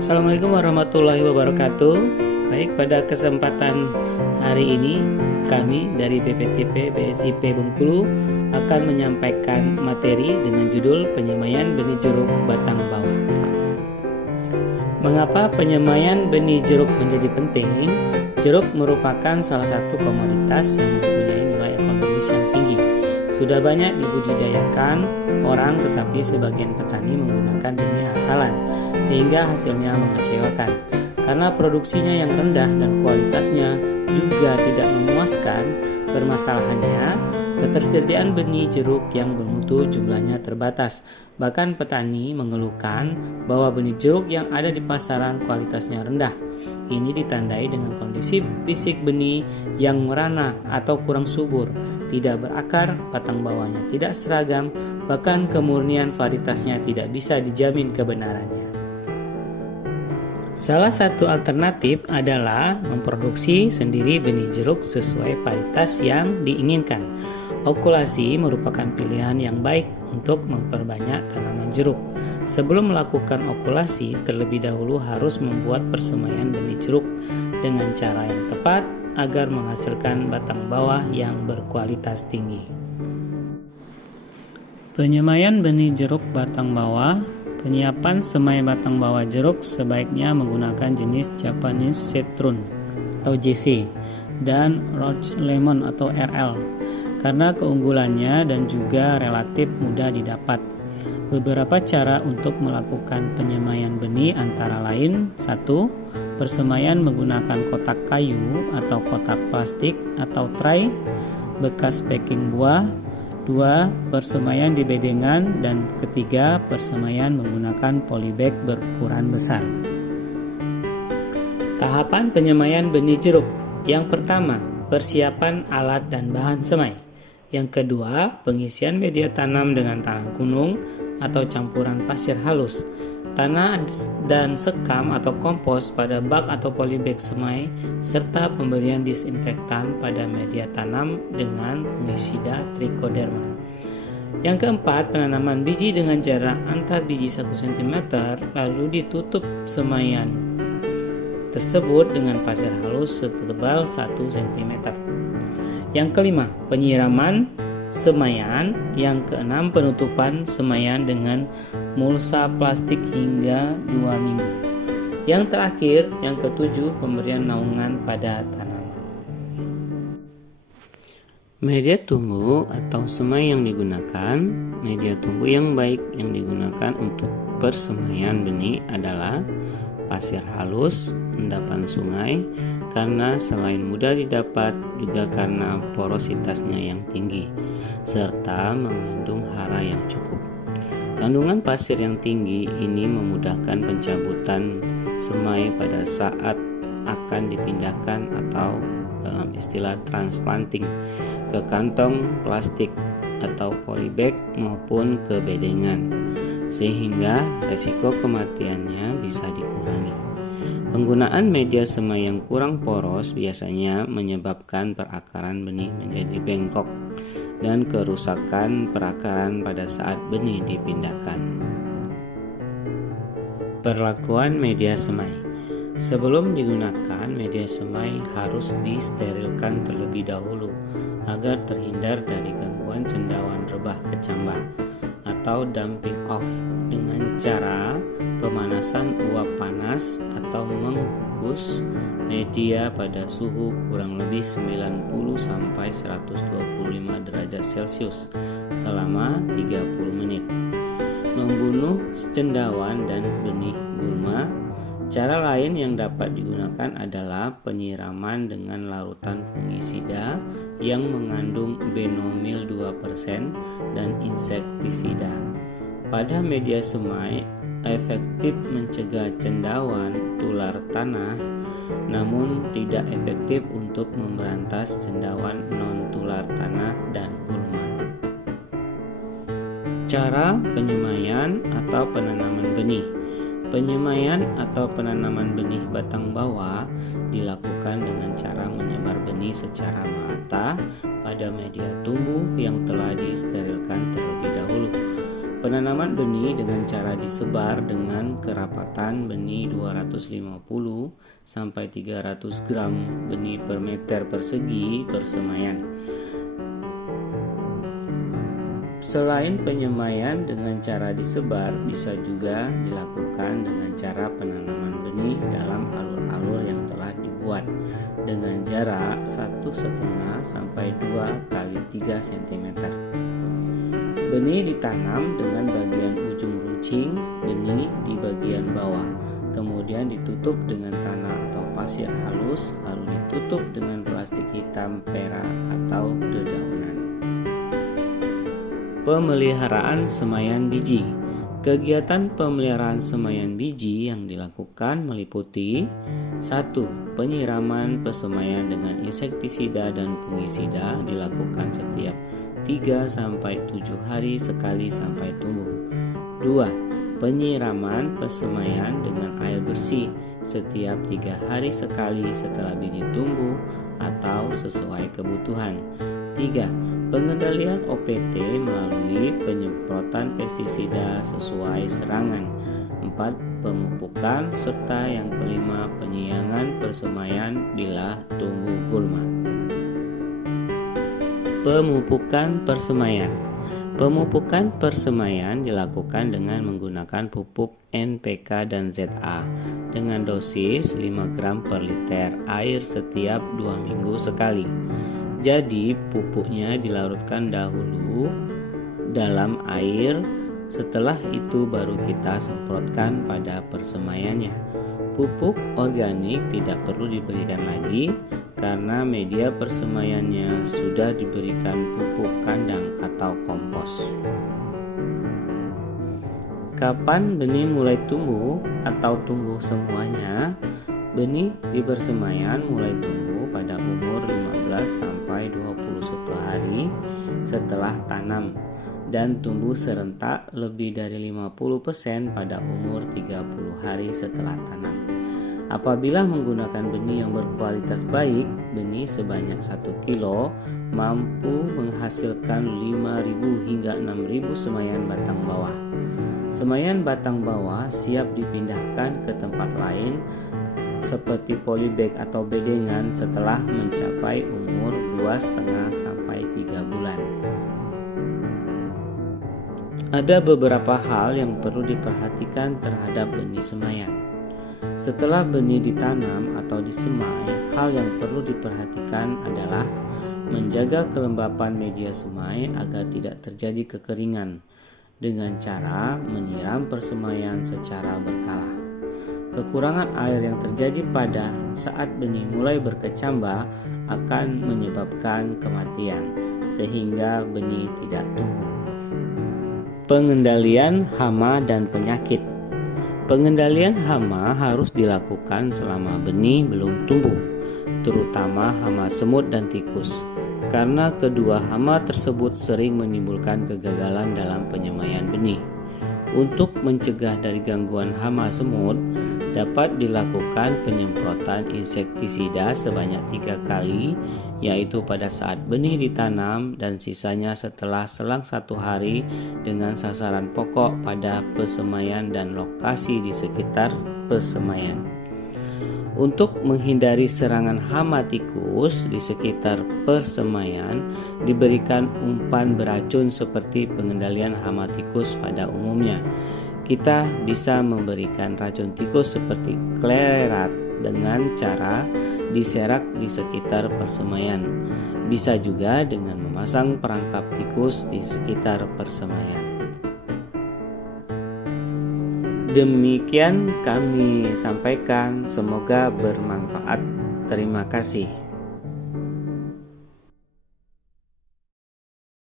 Assalamualaikum warahmatullahi wabarakatuh. Baik, pada kesempatan hari ini kami dari BPTP BSIP Bengkulu akan menyampaikan materi dengan judul penyemaian benih jeruk batang bawah. Mengapa penyemaian benih jeruk menjadi penting? Jeruk merupakan salah satu komoditas yang mempunyai nilai ekonomis yang tinggi. Sudah banyak dibudidayakan orang, tetapi sebagian petani menggunakan benih asalan sehingga hasilnya mengecewakan. Karena produksinya yang rendah dan kualitasnya juga tidak memuaskan, permasalahannya ketersediaan benih jeruk yang bermutu jumlahnya terbatas. Bahkan petani mengeluhkan bahwa benih jeruk yang ada di pasaran kualitasnya rendah. Ini ditandai dengan kondisi fisik benih yang merana atau kurang subur, tidak berakar, batang bawahnya tidak seragam, bahkan kemurnian varietasnya tidak bisa dijamin kebenarannya. Salah satu alternatif adalah memproduksi sendiri benih jeruk sesuai varietas yang diinginkan. Okulasi merupakan pilihan yang baik untuk memperbanyak tanaman jeruk. Sebelum melakukan okulasi, terlebih dahulu harus membuat persemaian benih jeruk dengan cara yang tepat agar menghasilkan batang bawah yang berkualitas tinggi. Penyemaian benih jeruk batang bawah. Penyiapan semai batang bawah jeruk sebaiknya menggunakan jenis Japanese Citron atau JC dan Roach Lemon atau RL karena keunggulannya dan juga relatif mudah didapat. Beberapa cara untuk melakukan penyemaian benih antara lain: 1. Persemaian menggunakan kotak kayu atau kotak plastik atau tray bekas packing buah. 2. Persemaian di bedengan. Dan ketiga, persemaian menggunakan polybag berukuran besar. Tahapan penyemaian benih jeruk. Yang pertama, persiapan alat dan bahan semai. Yang kedua, pengisian media tanam dengan tanah gunung atau campuran pasir halus, tanah dan sekam atau kompos pada bak atau polybag semai, serta pemberian disinfektan pada media tanam dengan fungisida trichoderma. Yang keempat, penanaman biji dengan jarak antar biji 1 cm, lalu ditutup semaian tersebut dengan pasir halus setebal 1 cm. Yang kelima, penyiraman semaian. Yang keenam, penutupan semaian dengan mulsa plastik hingga 2 minggu. Yang terakhir, yang ketujuh, pemberian naungan pada tanaman. Media tumbuh atau semai yang digunakan. Media tumbuh yang baik yang digunakan untuk persemaian benih adalah pasir halus, endapan sungai, karena selain mudah didapat juga karena porositasnya yang tinggi serta mengandung hara yang cukup. Kandungan pasir yang tinggi ini memudahkan pencabutan semai pada saat akan dipindahkan atau dalam istilah transplanting ke kantong plastik atau polybag maupun ke bedengan, sehingga resiko kematiannya bisa dikurangi. Penggunaan media semai yang kurang poros biasanya menyebabkan perakaran benih menjadi bengkok dan kerusakan perakaran pada saat benih dipindahkan. Perlakuan media semai. Sebelum digunakan, media semai harus disterilkan terlebih dahulu agar terhindar dari gangguan cendawan rebah kecambah atau dumping off dengan cara pemanasan uap panas atau mengukus media pada suhu kurang lebih 90 sampai 125 derajat Celcius selama 30 menit. Membunuh cendawan dan benih gulma. Cara lain yang dapat digunakan adalah penyiraman dengan larutan fungisida yang mengandung benomil 2% dan insektisida. Pada media semai efektif mencegah cendawan tular tanah, namun tidak efektif untuk memberantas cendawan non-tular tanah dan gulma. Cara penyemaian atau penanaman benih. Penyemaian atau penanaman benih batang bawah dilakukan dengan cara menyebar benih secara merata pada media tumbuh yang telah disterilkan terlebih dahulu. Penanaman benih dengan cara disebar dengan kerapatan benih 250 sampai 300 gram benih per meter persegi persemaian. Selain penyemaian dengan cara disebar, bisa juga dilakukan dengan cara penanaman benih dalam alur-alur yang telah dibuat dengan jarak 1,5 sampai 2 kali 3 cm. Benih ditanam dengan bagian ujung runcing benih di bagian bawah, kemudian ditutup dengan tanah atau pasir halus, lalu ditutup dengan plastik hitam perak atau dedaunan. Pemeliharaan semaian biji. Kegiatan pemeliharaan semaian biji yang dilakukan meliputi 1. Penyiraman persemaian dengan insektisida dan fungisida dilakukan setiap 3-7 hari sekali sampai tumbuh. 2. Penyiraman persemaian dengan air bersih setiap 3 hari sekali setelah biji tumbuh atau sesuai kebutuhan. 3. Pengendalian OPT melalui penyemprotan pestisida sesuai serangan. 4. Pemupukan serta yang kelima penyiangan persemaian bila tumbuh gulma. Pemupukan persemaian. Pemupukan persemaian dilakukan dengan menggunakan pupuk NPK dan ZA dengan dosis 5 gram per liter air setiap 2 minggu sekali. Jadi pupuknya dilarutkan dahulu dalam air, setelah itu baru kita semprotkan pada persemaiannya. Pupuk organik tidak perlu diberikan lagi karena media persemaiannya sudah diberikan pupuk kandang atau kompos. Kapan benih mulai tumbuh atau tumbuh semuanya? Benih di persemaian mulai tumbuh pada umur 15 sampai 21 hari setelah tanam dan tumbuh serentak lebih dari 50% pada umur 30 hari setelah tanam. Apabila menggunakan benih yang berkualitas baik, benih sebanyak 1 kilo mampu menghasilkan 5.000 hingga 6.000 semaian batang bawah. Semaian batang bawah siap dipindahkan ke tempat lain seperti polybag atau bedengan setelah mencapai umur 2,5 sampai 3 bulan. Ada beberapa hal yang perlu diperhatikan terhadap benih semaian. Setelah benih ditanam atau disemai, hal yang perlu diperhatikan adalah menjaga kelembapan media semai agar tidak terjadi kekeringan dengan cara menyiram persemaian secara berkala. Kekurangan air yang terjadi pada saat benih mulai berkecambah akan menyebabkan kematian, sehingga benih tidak tumbuh. Pengendalian hama dan penyakit. Pengendalian hama harus dilakukan selama benih belum tumbuh, terutama hama semut dan tikus, karena kedua hama tersebut sering menimbulkan kegagalan dalam penyemaian benih. Untuk mencegah dari gangguan hama semut, dapat dilakukan penyemprotan insektisida sebanyak 3 kali, yaitu pada saat benih ditanam dan sisanya setelah selang 1 hari dengan sasaran pokok pada persemaian dan lokasi di sekitar persemaian. Untuk menghindari serangan hama tikus di sekitar persemaian, diberikan umpan beracun seperti pengendalian hama tikus pada umumnya. Kita bisa memberikan racun tikus seperti klerat dengan cara diserak di sekitar persemaian. Bisa juga dengan memasang perangkap tikus di sekitar persemaian. Demikian kami sampaikan, semoga bermanfaat. Terima kasih.